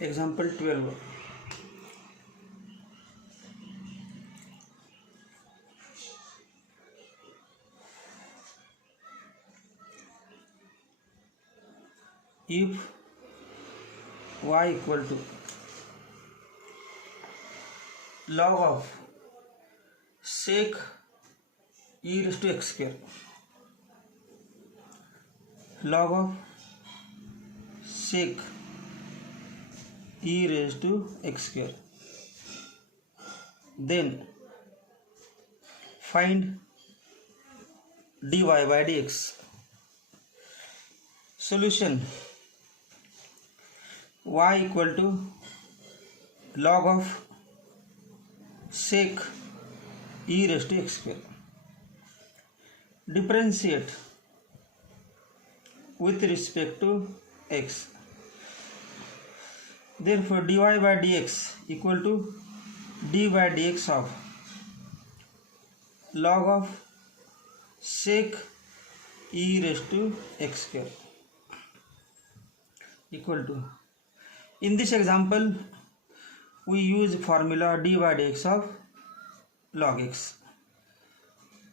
Example 12. If y equal to log of sec e raised to x square, log of sec e raised to x square, then find dy by dx. Solution: y equal to log of sec e raised to x square. Differentiate with respect to x. Therefore dy by dx equal to d by dx of log of sec e raised to x square equal to, in this example we use formula d by dx of log x.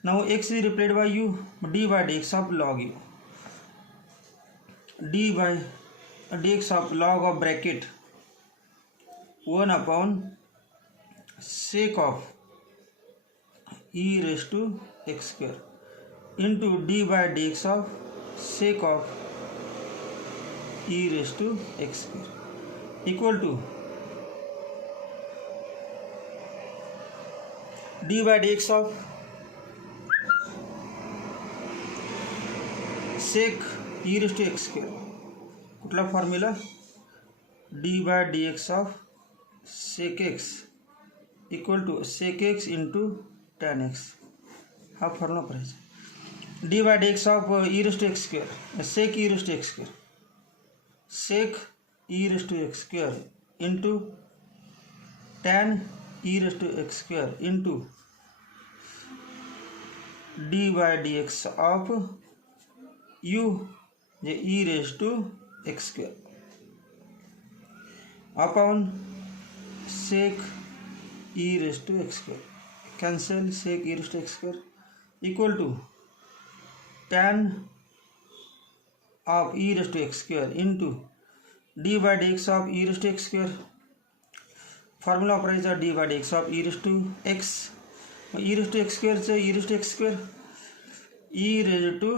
Now x is replaced by u, d by dx of log u, d by dx of log of bracket 1 upon sec of e raised to x square into d by dx of sec of e raised to x square equal to d by dx of sec e raised to x square. कुठला formula? d by dx of sec x equal to sec x into tan x. हा formula करायचा. d by dx of e raised to x square, sec e raised to x square, sec e raised to x square into tan e raised to x square into d by dx of u J e raised to x square upon sec e raised to x square. Cancel sec e raised to x square equal to tan of e raised to x square into d by dx of e raised to x square. Formula वापरायचा d by dx of e raised to x. e raised to x square चे e raised to x square, e raised to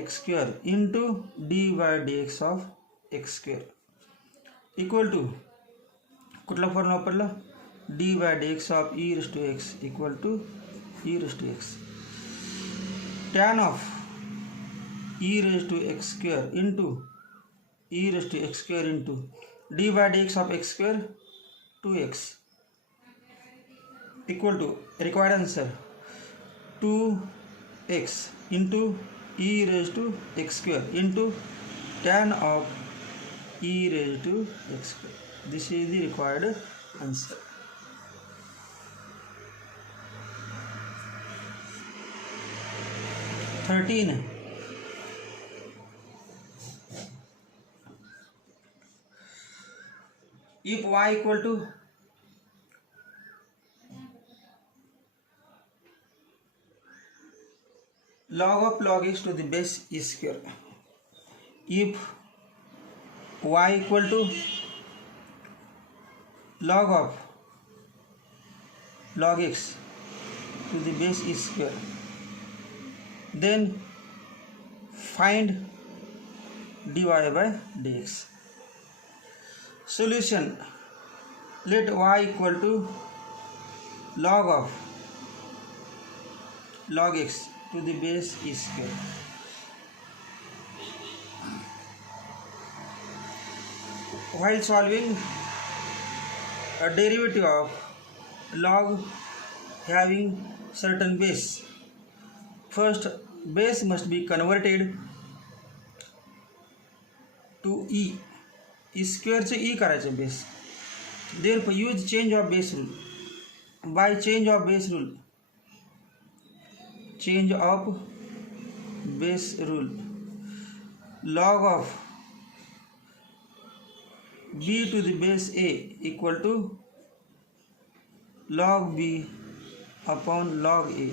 x square into d by dx of x square equal to कुठला formula वापरला? d by dx of e raised to x equal to e raised to x tan of e raised to x square into e raised to x square into d by dx of x square 2x equal to required answer 2x into e raised to x square into tan of e raised to x square. This is the required answer. Thirteen. If y equal to log of log x to the base e square, if y equal to log of log x to the base e square, then find dy by dx. Solution: let y equal to log of log x to the base e square. While solving a derivative of log having certain base, first base must be converted to e. square से e करायचं base. Therefore use change of base rule. By change of base rule, log of b to the base a equal to log b upon log a,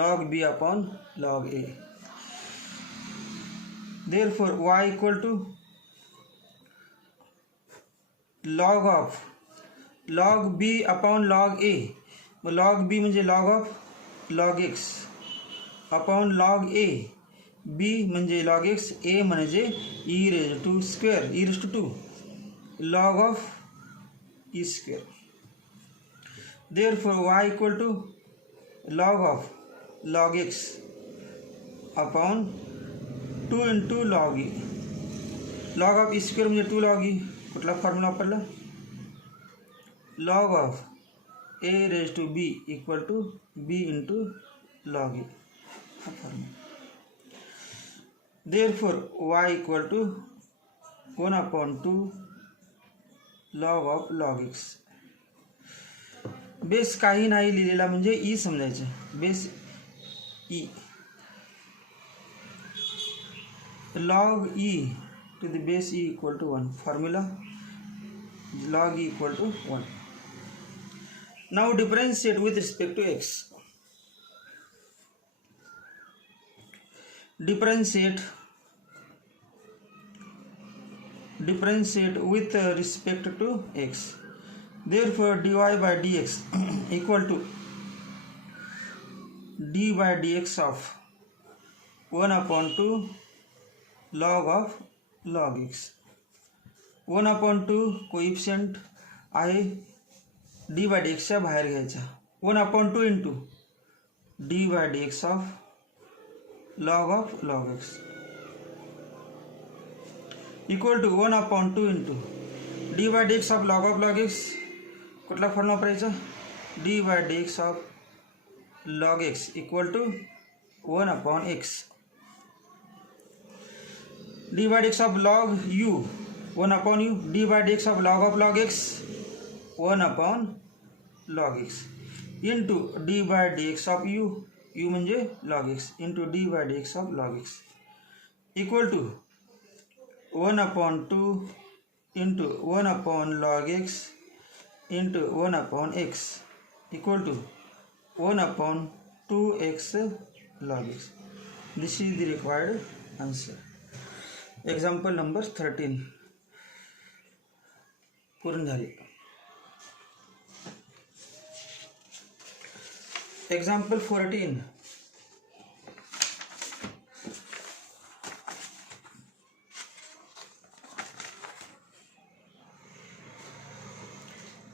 log b upon log a. Therefore y equal to log of log b upon log a, log b म्हणजे log of log x upon log a, b म्हणजे log x, a म्हणजे e raised to square, e raised to 2 log of e square. Therefore y equal to log of log x upon 2 into log e. log of e square म्हणजे 2 log e. कुठला formula वापरला? log of a raised to b equal to b into log e, हा formula. Therefore y equal to 1 upon 2 log of log x. Base काही नाही लिहिलेला म्हणजे ई समजायचं. Base E log e to the base e equal to 1. Formula log e equal to 1. Now differentiate with respect to x. Differentiate with respect to x. Therefore dy by dx equal to d by dx of 1 upon 2 log of log x. 1 upon 2 coefficient आहे, d by dx च्या बाहेर घ्यायचा. 1 upon 2 into d by dx of log x equal to 1 upon 2 into d by dx of log x. कुठला formula वापरायचा? d by dx of log x equal to 1 upon x. d by dx of log u 1 upon u, d by dx of log x 1 upon log x into d by dx of u, u म्हणजे log x into d by dx of log x equal to 1 upon 2 into 1 upon log x into 1 upon x equal to 1 upon 2x log x. This is the required answer. Example number 13 पूर्ण झाले. Example 14.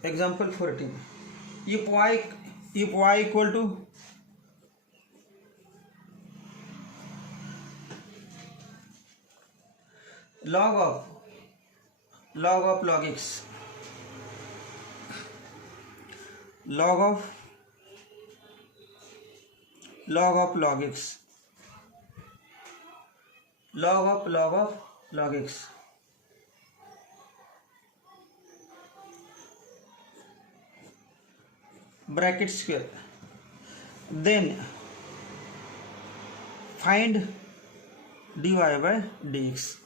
Example 14. If y equal to log of log x, log of log x, log of log x, bracket square, then find dy by dx.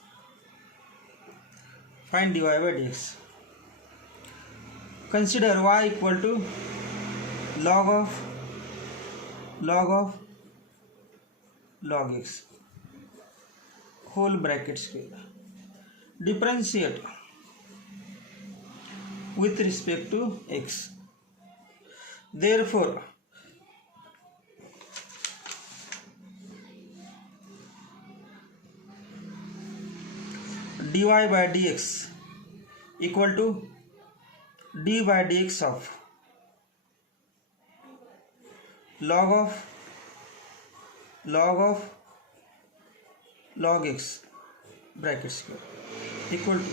Find dy by dx. Consider y equal to log of log x whole bracket square. Differentiate with respect to x. Therefore dy by dx equal to d by dx of log of log x bracket square equal to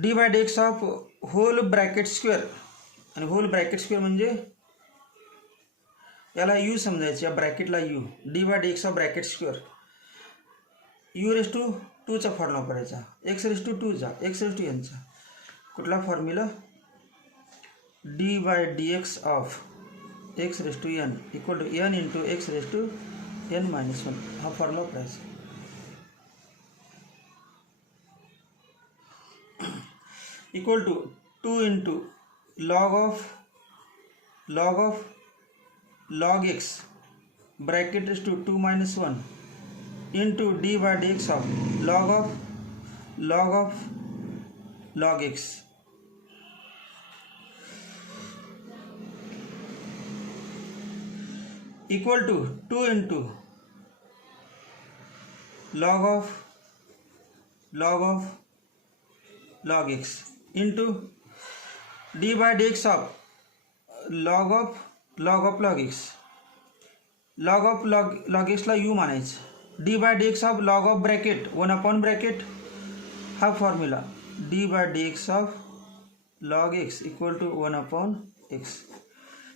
d by dx of whole bracket square. आणि whole bracket square म्हणजे याला u समजायचं, या ब्रॅकेटला u, d by dx of bracket square u raised to 2 चा formula वापरायचा, x raised to 2 चा, x raised to n चा. कुठला formula? d by dx of x raised to n equal to n into x raised to n minus 1 हा formula वापरायचा. equal to 2 into log of log x bracket is to 2 minus 1 into d by dx of log x equal to 2 into log log x into d by dx of log x log x ला u मानायचं d by dx of log of bracket 1 upon bracket हा formula d by dx of log x equal to 1 upon x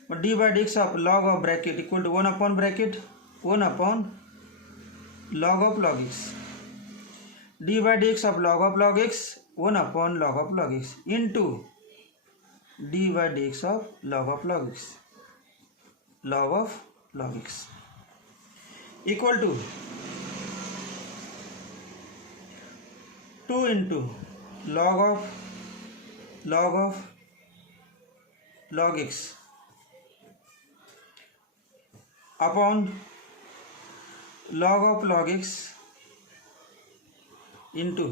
but d by dx of log of bracket equal to 1 upon bracket 1 upon log of log x d by dx of log x 1 upon log of log x into d by dx of log of log x equal to 2 into log x upon log x into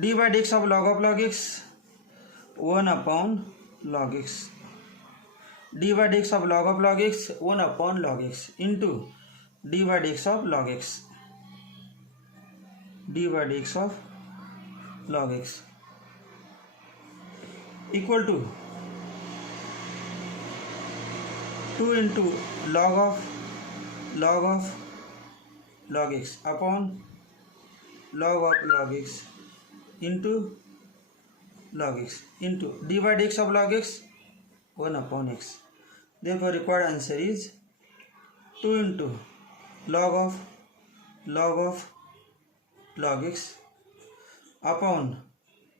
d by dx of log x 1 upon log x d by dx of log x 1 upon log x into d by dx of log x log x equal to 2 into log x upon log x into log x into d by dx of log x 1 upon x. Therefore required answer is 2 into log x upon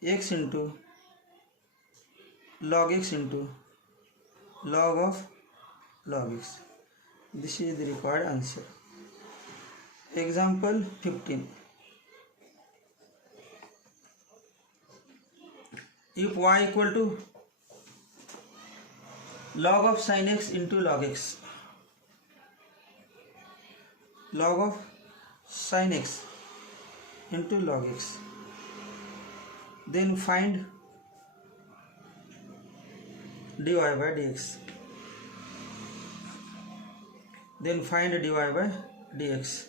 x into log x into log x. This is the required answer. Example 15. If y equal to log of sin x into log x, log of sin x into log x, then find dy by dx. Then find dy by dx.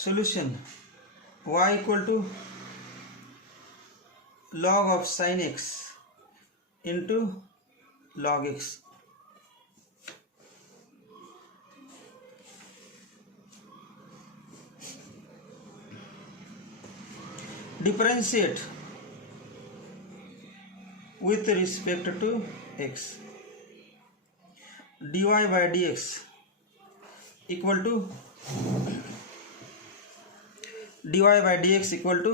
Solution: y equal to log of sin x into log x. Differentiate with respect to x. dy by dx equal to dy by dx equal to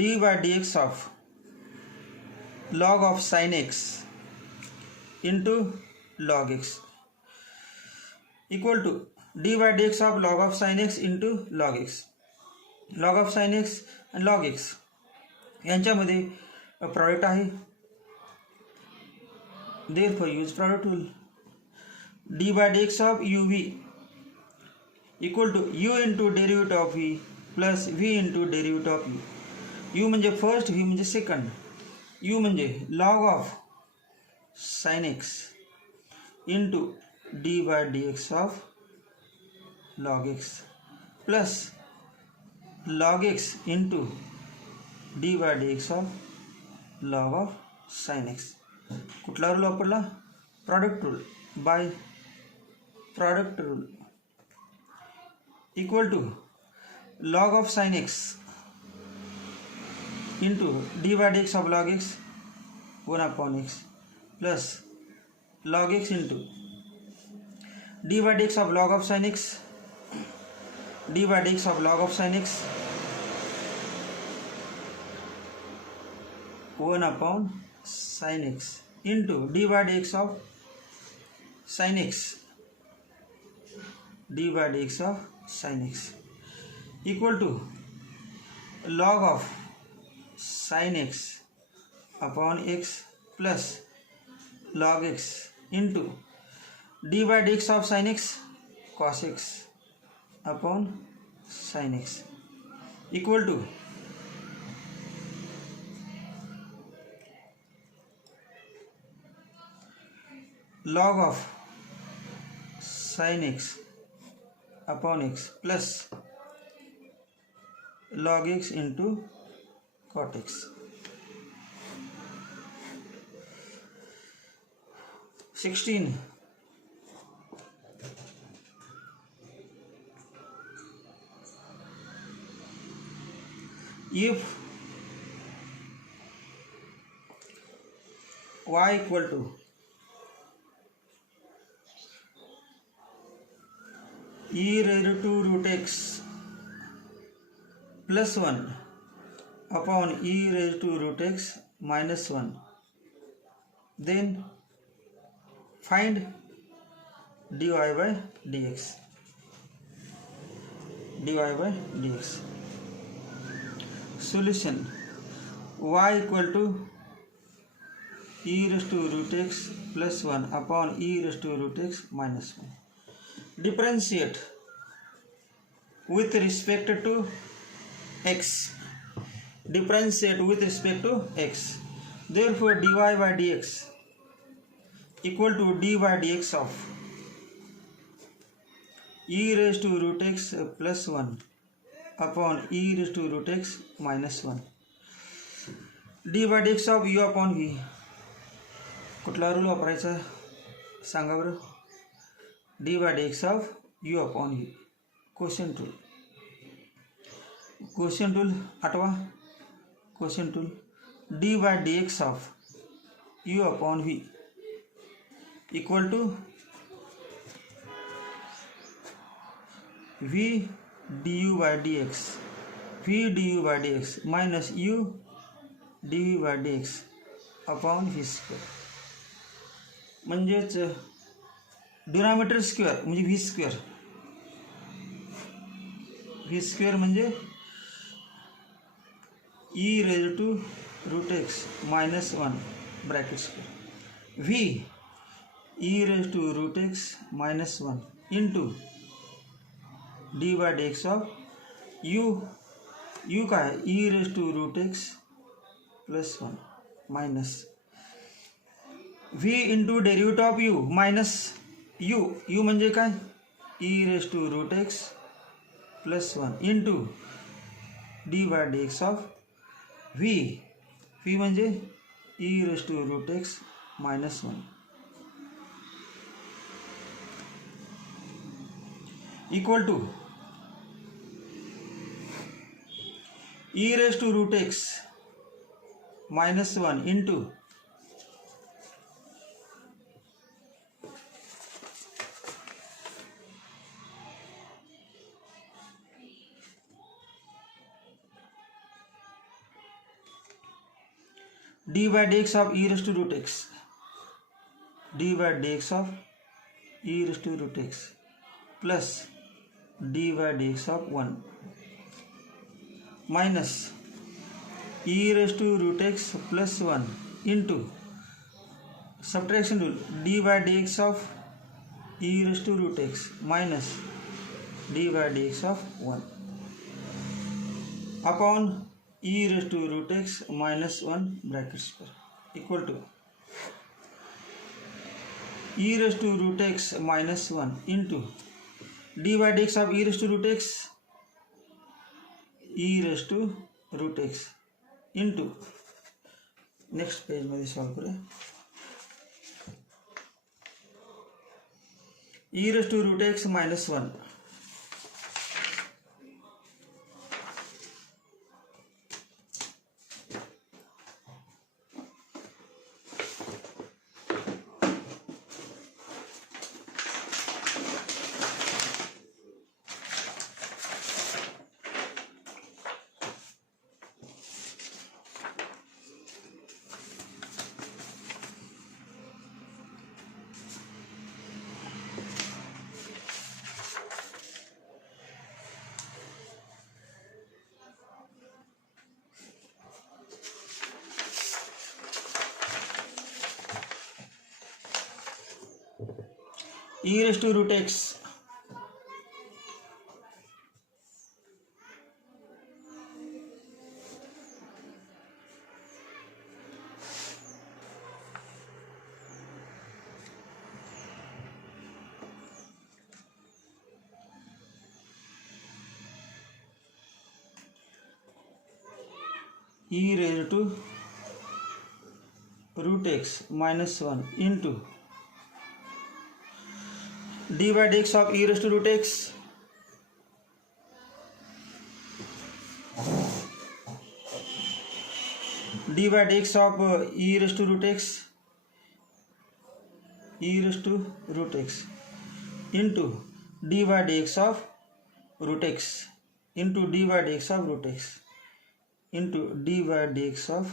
d by dx of log of sin x into log x equal to d by dx of log of sin x into log x. log of sin x and log x यांच्यामध्ये product आहे. Therefore use product rule. d by dx of uv equal to u into derivative of v plus v into derivative of u. u म्हणजे first, v म्हणजे second. u म्हणजे log of sin x into d by dx of log x plus log x into d by dx of log of sin x. कुठला rule वापरला? Product rule. By product rule equal to log of sin x into d by dx of log x 1 upon x plus log x into d by dx of log of sin x d by dx of log of sin x 1 upon sin x into d by dx of sin x, d by dx of sin x equal to log of sin x upon x plus log x into d by dx of sin x cos x upon sin x equal to log of sin x upon x plus log x into cot x. 16. If y equal to e raised to root x plus 1 upon e raised to root x minus 1, then find dy by dx. dy by dx. Solution: y equal to e raised to root x plus 1 upon e raised to root x minus 1. Differentiate with respect to x. Differentiate with respect to x. Therefore, dy by dx equal to d by dx of e raised to root x plus 1 upon e raised to root x minus 1. d by dx of u upon v. कुठला rule वापरायचा सांगा बरं. d by dx of u upon v. Question टूल. Question टूल आठवा. Question टूल. d by dx of u upon v equal to v du by dx, v du by dx minus u du by dx upon v square. म्हणजेच denominator square म्हणजे V square. V square म्हणजे e raised to root x minus 1 bracket square, v e raised to root x minus 1 into d by dx of u काय e raised to root x plus 1 minus v into derivative of u minus u म्हणजे काय e raised to root x plus 1 into d by dx of v म्हणजे e raised to root x minus 1 equal to e raised to root x minus 1 into d by dx of e raised to root x, d by dx of e raised to root x plus d by dx of 1 minus e raised to root x plus 1 into subtraction rule d by dx of e raised to root x minus d by dx of 1 upon e raised to root x minus 1 bracket square equal to e raised to root x minus 1 into d by dx of e raised to root x into next page मध्ये solve करूया. e raised to root x minus 1 e raised to root x e raised to root x minus 1 into d by dx of e raised to root x d by dx of e raised to root x e raised to root x into d by dx of root x into d by dx of root x into d by dx of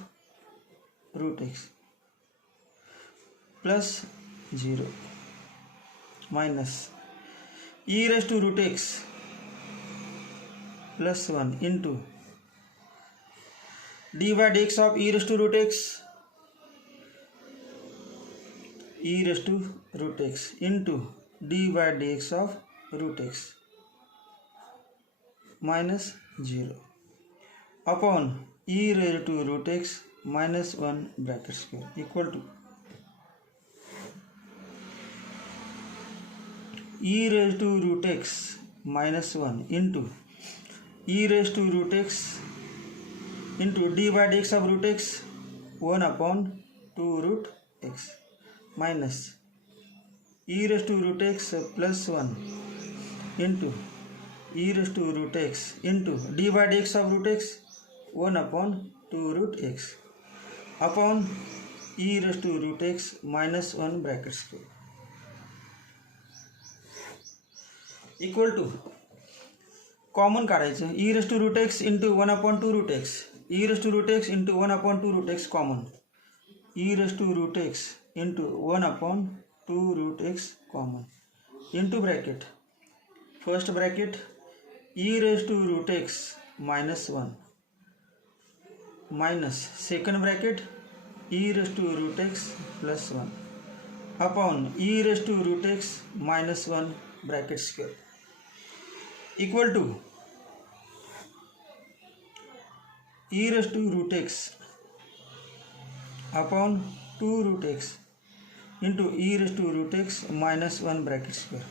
root x plus 0 minus e raised to root x plus 1 into d by dx of e raised to root x e raised to root x into d by dx of root x minus 0 upon e raised to root x minus 1 bracket square equal to e raised to root x minus 1 into e raised to root x into d by dx of root x 1 upon 2 root x minus e raised to root x plus 1 into e raised to root x into d by dx of root x 1 upon 2 root x upon e raised to root x minus 1 bracket square equal to common काढायचं e raised to root x into 1 upon 2 root x e raised to root x into 1 upon 2 root x common e raised to root x into 1 upon 2 root x common into bracket first bracket e raised to root x minus 1 minus second bracket e raised to root x plus 1 upon e raised to root x minus 1 bracket square equal to e raised to root x upon 2 root x into e raised to root x minus 1 bracket square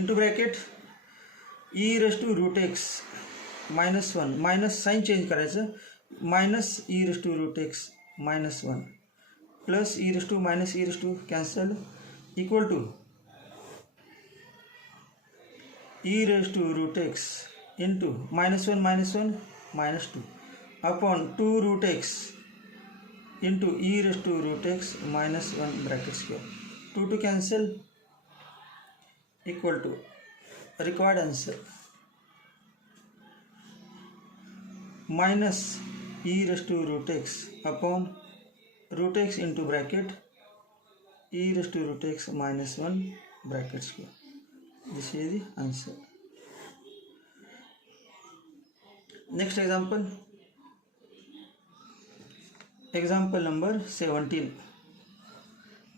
into bracket e raised to root x minus 1 minus sign change करायचं minus e raised to root x minus 1 plus e raised to minus e raised to cancel equal to e raised to root x into minus 1 minus 2 upon 2 root x into e raised to root x minus 1 bracket square 2 to cancel equal to required answer minus e raised to root x upon root x into bracket e raised to root x minus 1 bracket square. This is the answer. Next example. Example number 17.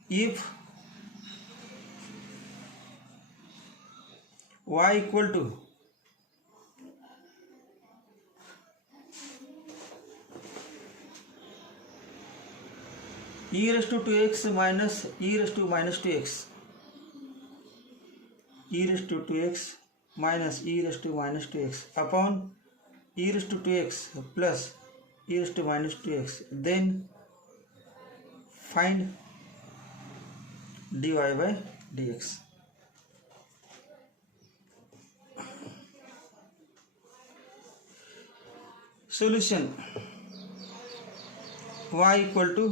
If y equal to e raised to 2x minus e raised to minus 2x e raised to 2x minus e raised to minus 2x upon e raised to 2x plus e raised to minus 2x then find dy by dx. Solution y equal to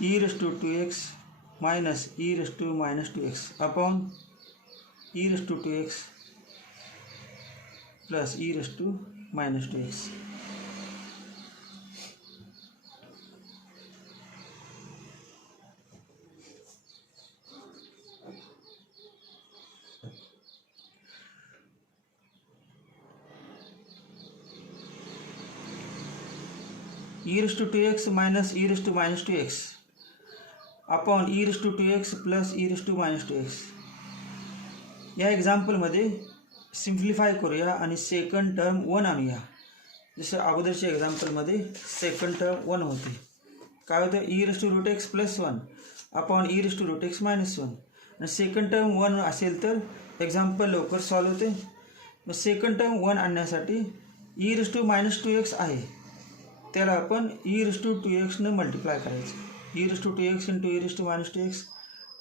e raised to 2x minus e raised to minus 2x upon e raised to 2x plus e raised to minus 2x. E raised to 2x minus e raised to minus 2x upon e raise to 2x plus e raise to minus 2x. या एक्झाम्पलमध्ये simplify करूया आणि second term 1 आणूया. जसं अगोदरच्या एक्झाम्पलमध्ये second term 1 होती. काय होतं? E raise to root x plus 1 upon e raise to root x minus 1. आणि second term 1 असेल तर एक्झाम्पल लवकर सॉल्व होते. मग सेकंड टर्म 1 आणण्यासाठी ई रेस टू मायनस 2x आहे, त्याला आपण ई रेस टू 2xनं मल्टिप्लाय करायचं. E raise to 2x into e raise to minus 2x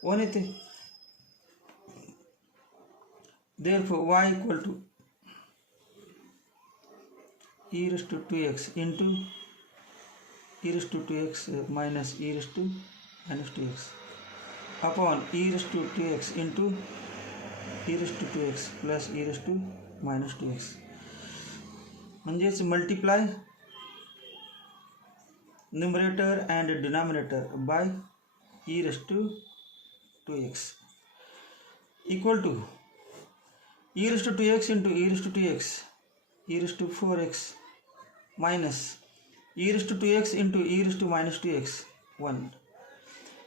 1 येते. Therefore y equal to e raise to 2x into e raise to 2x minus e raise to minus 2x upon e raise to 2x into e raise to 2x plus e raise to minus 2x. म्हणजेच multiply numerator and denominator by e raised to 2x equal to e raised to 2x into e raised to 2x e raised to 4x minus e raised to 2x into e raised to minus 2x 1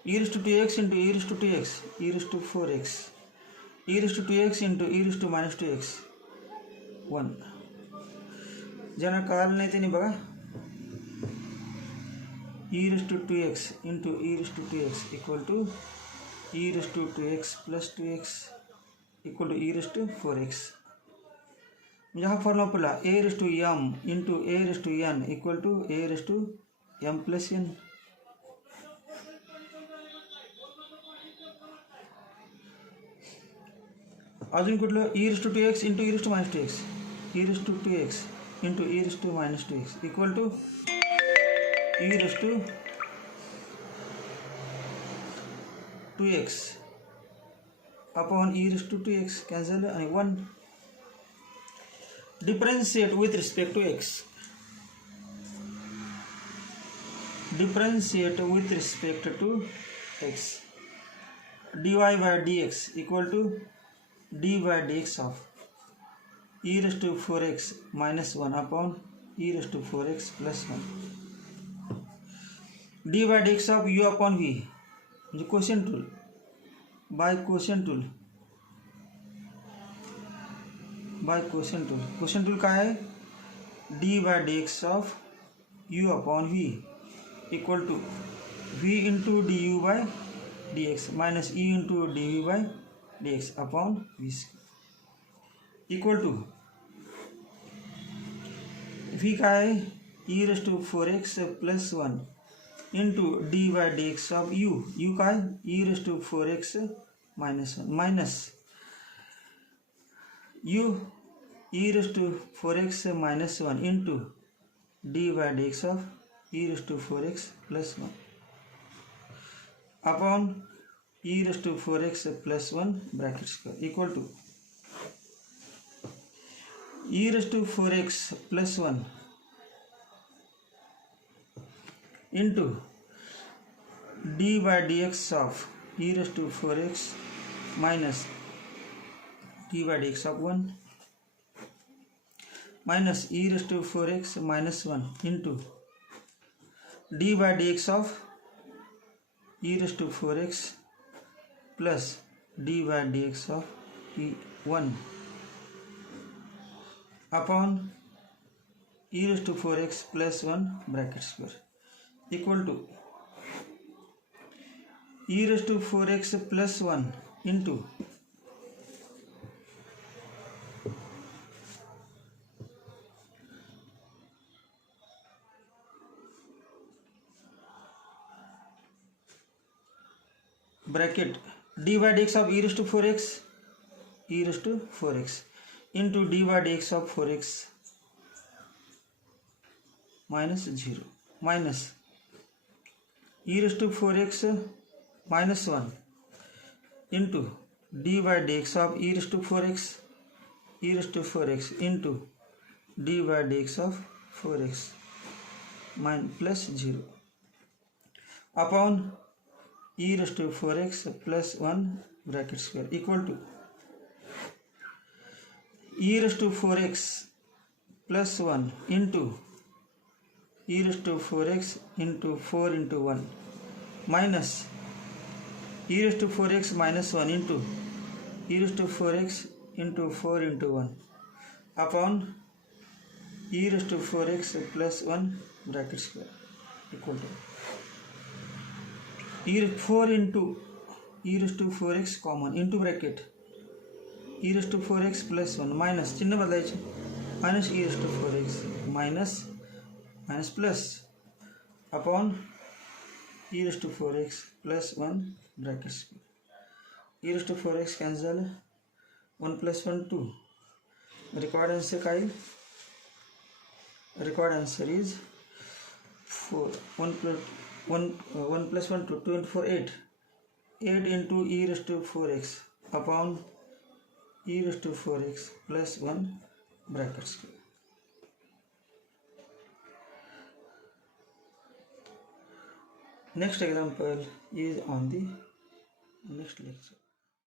e raised to 2x into e raised to 2x e raised to 4x e raised to 2x into e raised to minus 2x 1. ज्यांना कळालं नाही त्यांनी बघा e raised to 2x into e raised to 2x equal to e raised to 2x plus 2x equal to e raised to 4x. म्हणजे हा formula आपला a raised to m into a raised to n equal to a raised to m plus n. अजून कुठलं? e raised to 2x into e raised to minus 2x e raised to 2x into e raised to minus 2x equal to e raised to 2x upon e raised to 2x cancel and 1. Differentiate with respect to x. Differentiate with respect to x. dy by dx equal to d by dx of e raised to 4x minus 1 upon e raised to 4x plus 1. d by dx of u upon v म्हणजे question tool by question टूल question tool काय आहे? d by dx of u upon v equal to v into du by dx minus e into dv by dx upon v equal to v काय आहे? e raised to 4x plus 1 into d by dx of u काय? e raised to 4x minus 1 minus u e raised to 4x minus 1 into d by dx of e raised to 4x plus 1 upon e raised to 4x plus 1 bracket square equal to e raised to 4x plus 1 into d by dx of e raised to 4x minus d by dx of 1 minus e raised to 4x minus 1 into d by dx of e raised to 4x plus d by dx of 1 upon e raised to 4x plus 1 bracket square equal to e raised to 4x plus 1 into bracket d by dx of e raised to 4x into d by dx of 4x minus 0 minus e raised to 4x minus 1 into d by dx of e raised to 4x into d by dx of 4x plus 0 upon e raised to 4x plus 1 bracket square equal to e raised to 4x plus 1 into e raised to 4x into 4 into 1 minus e raised to 4x minus 1 into e raised to 4x into 4 into 1 upon e raised to 4x plus 1 bracket square equal to 4 into e raised to 4x common into bracket e raised to 4x plus 1 minus चिन्ह बदलायचे minus e raised to 4x minus plus upon e raised to 4x plus 1 bracket square. e raised to 4x cancel झालं 1 plus 1 2. Required answer काय येईल? Required answer is 1 plus 1 2 2 into 4 8 into e raised to 4x upon e raised to 4x plus 1 bracket square. Next example is on the next lecture.